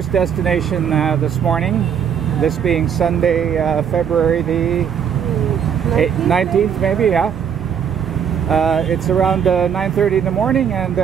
first destination this morning, this being Sunday, February the 19th maybe, yeah. It's around 9:30 in the morning, and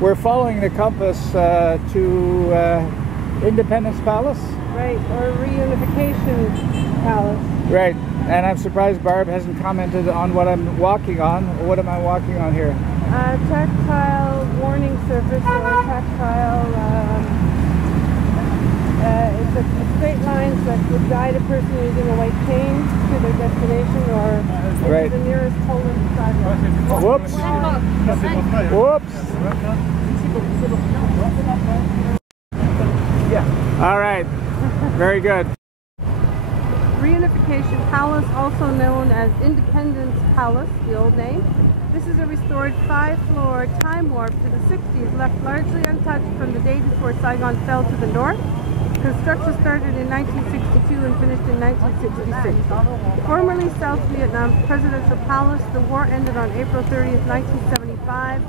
we're following the compass to Independence Palace. Right, or Reunification Palace. Right, and I'm surprised Barb hasn't commented on what I'm walking on. What am I walking on here? Tactile warning surface, or tactile, it's a straight line that would guide a person using a white chain to their destination or right. to the nearest hole in the sidewalk. Whoops! Whoops! Yeah. All right. Very good. Reunification Palace, also known as Independence Palace, the old name. This is a restored 5-floor time warp to the 60s, left largely untouched from the day before Saigon fell to the north. Construction started in 1962 and finished in 1966. Formerly South Vietnam's presidential palace, the war ended on April 30th, 1975,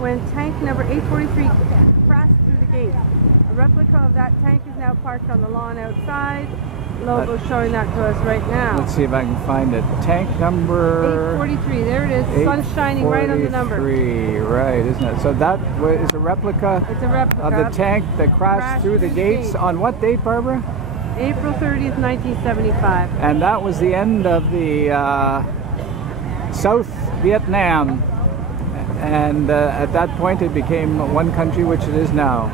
when tank number 843 crashed through the gate. A replica of that tank is now parked on the lawn outside. Logo showing that to us right now. Let's see if I can find it. Tank number 843. There it is. Sun shining right on the number. 843, right, isn't it? So that is a replica. It's a replica of the tank that crashed through the gates on what date, Barbara? April 30th, 1975. And that was the end of the South Vietnam. And at that point, it became one country, which it is now.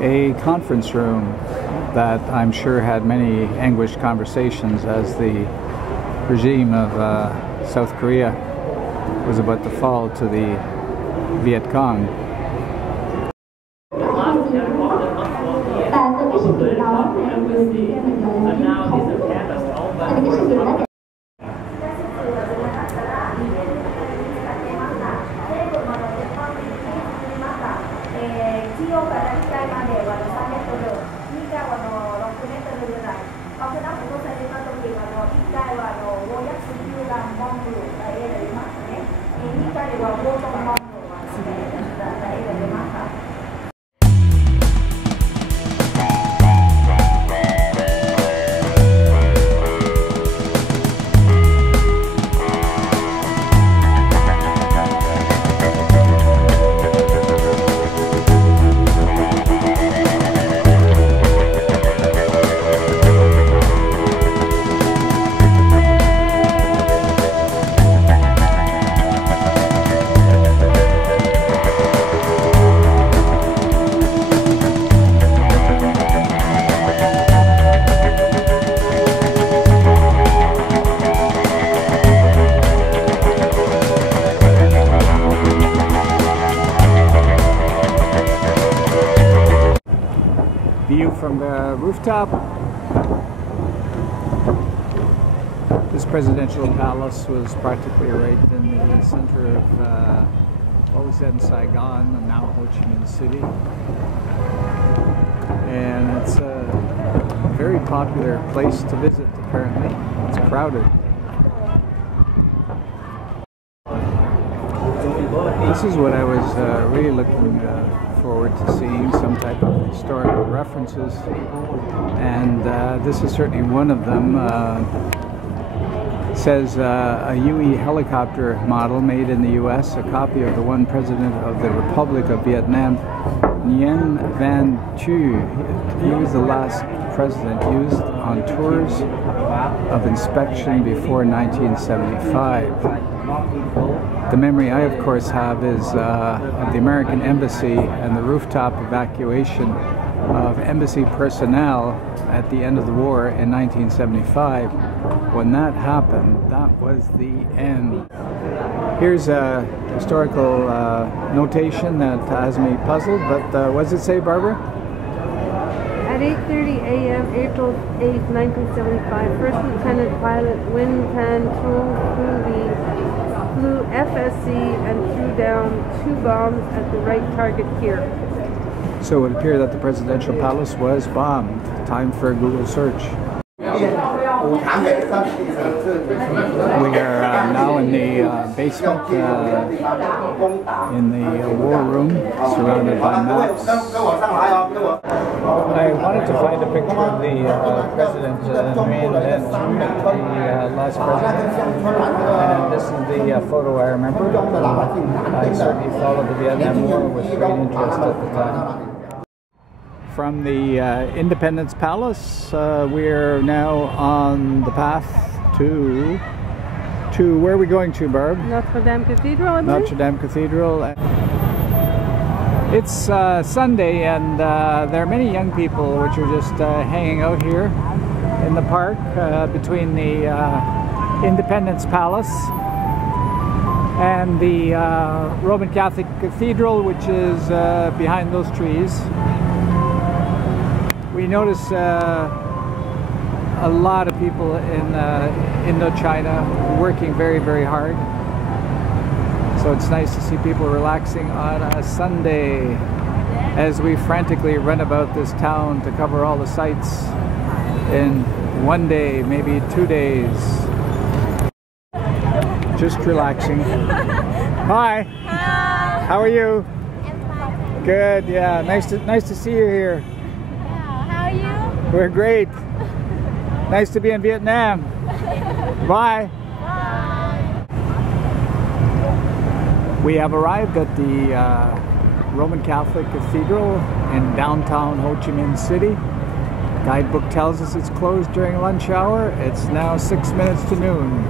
A conference room that I'm sure had many anguished conversations as the regime of South Korea was about to fall to the Viet Cong. View from the rooftop. This presidential palace was practically right in the center of what was then Saigon and now Ho Chi Minh City. And it's a very popular place to visit, apparently. It's crowded. This is what I was really looking forward to seeing, some type of historical references, and this is certainly one of them. It says a UE helicopter model made in the US, a copy of the one president of the Republic of Vietnam, Nguyen Van Thieu. He was the last president used on tours of inspection before 1975. The memory I, of course, have is of the American Embassy and the rooftop evacuation of embassy personnel at the end of the war in 1975. When that happened, that was the end. Here's a historical notation that has me puzzled, but what does it say, Barbara? At 8:30 a.m., April 8, 1975, First Lieutenant Pilot Win Tan Trung flew FSC and threw down 2 bombs at the right target here. So it would appear that the presidential palace was bombed. Time for a Google search. We are now in the basement, in the war room, surrounded by maps. I wanted to find a picture of the President Nguyen, the last president, and this is the photo I remember. I certainly followed the Vietnam War with great interest at the time. From the Independence Palace, we're now on the path to where are we going to, Barb? Notre Dame Cathedral, I believe. Notre Dame Cathedral. It's Sunday, and there are many young people which are just hanging out here in the park between the Independence Palace and the Roman Catholic Cathedral, which is behind those trees. We notice a lot of people in Indochina working very, very hard. So it's nice to see people relaxing on a Sunday as we frantically run about this town to cover all the sites in one day, maybe 2 days. Just relaxing. Hi. Hi. How are you? I'm fine. Good. Yeah. Nice to see you here. How are you? We're great. Nice to be in Vietnam. Bye. Bye. We have arrived at the Roman Catholic Cathedral in downtown Ho Chi Minh City. Guidebook tells us it's closed during lunch hour. It's now 6 minutes to noon.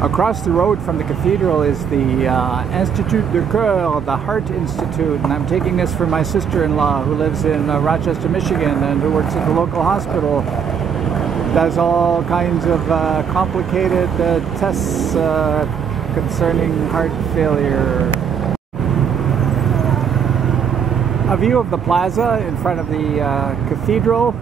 Across the road from the cathedral is the Institut de Cœur, the Heart Institute, and I'm taking this for my sister-in-law who lives in Rochester, Michigan, and who works at the local hospital. Does all kinds of complicated tests concerning heart failure. A view of the plaza in front of the cathedral.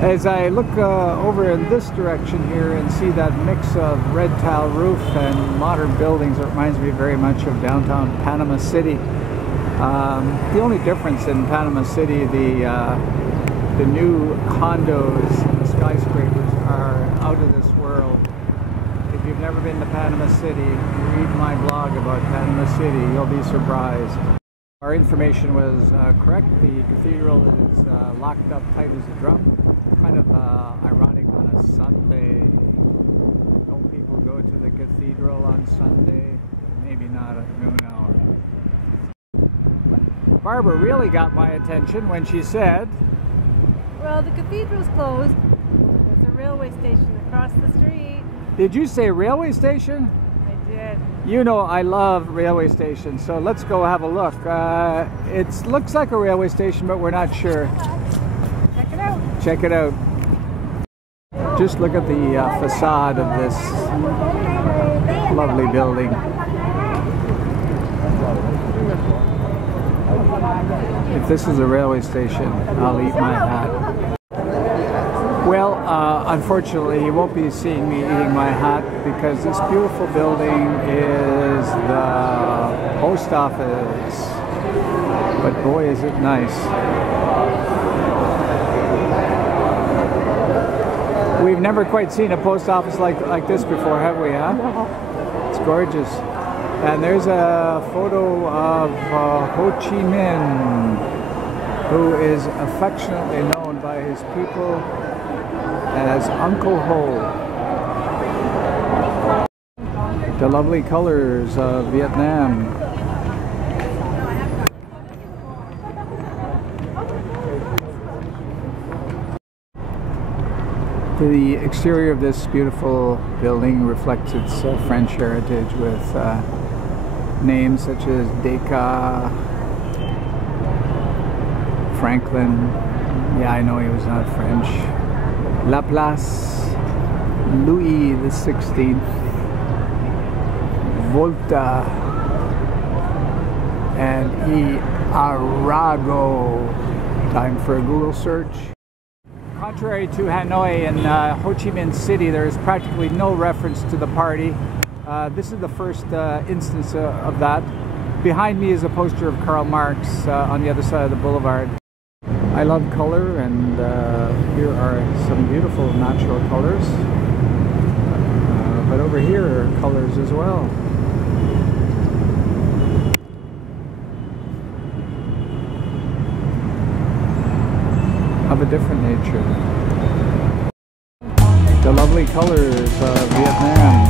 As I look over in this direction here and see that mix of red tile roof and modern buildings, it reminds me very much of downtown Panama City. The only difference in Panama City, the new condos, the skyscrapers are out of this world. If you've never been to Panama City, read my blog about Panama City, you'll be surprised. Our information was correct. The cathedral is locked up tight as a drum. Kind of ironic on a Sunday. Don't people go to the cathedral on Sunday? Maybe not at noon hour. Barbara really got my attention when she said, Well, the cathedral's closed. There's a railway station across the street. Did you say railway station? I did. You know I love railway stations, so let's go have a look. It looks like a railway station, but we're not sure. Check it out. Check it out. Just look at the facade of this lovely building. If this is a railway station, I'll eat my hat. Well, unfortunately, you won't be seeing me eating my hat because this beautiful building is the post office. But boy, is it nice. We've never quite seen a post office like this before, have we, huh? No. It's gorgeous. And there's a photo of Ho Chi Minh, who is affectionately known by his people as Uncle Ho. The lovely colors of Vietnam. The exterior of this beautiful building reflects its French heritage with names such as Descartes, Franklin, yeah, I know he was not French, Laplace, Louis XVI, Volta, and Arago. Time for a Google search. Contrary to Hanoi and Ho Chi Minh City, there is practically no reference to the party. This is the first instance of that. Behind me is a poster of Karl Marx on the other side of the boulevard. I love color, and here are some beautiful natural colors. But over here are colors as well. Of a different nature. The lovely colors of Vietnam.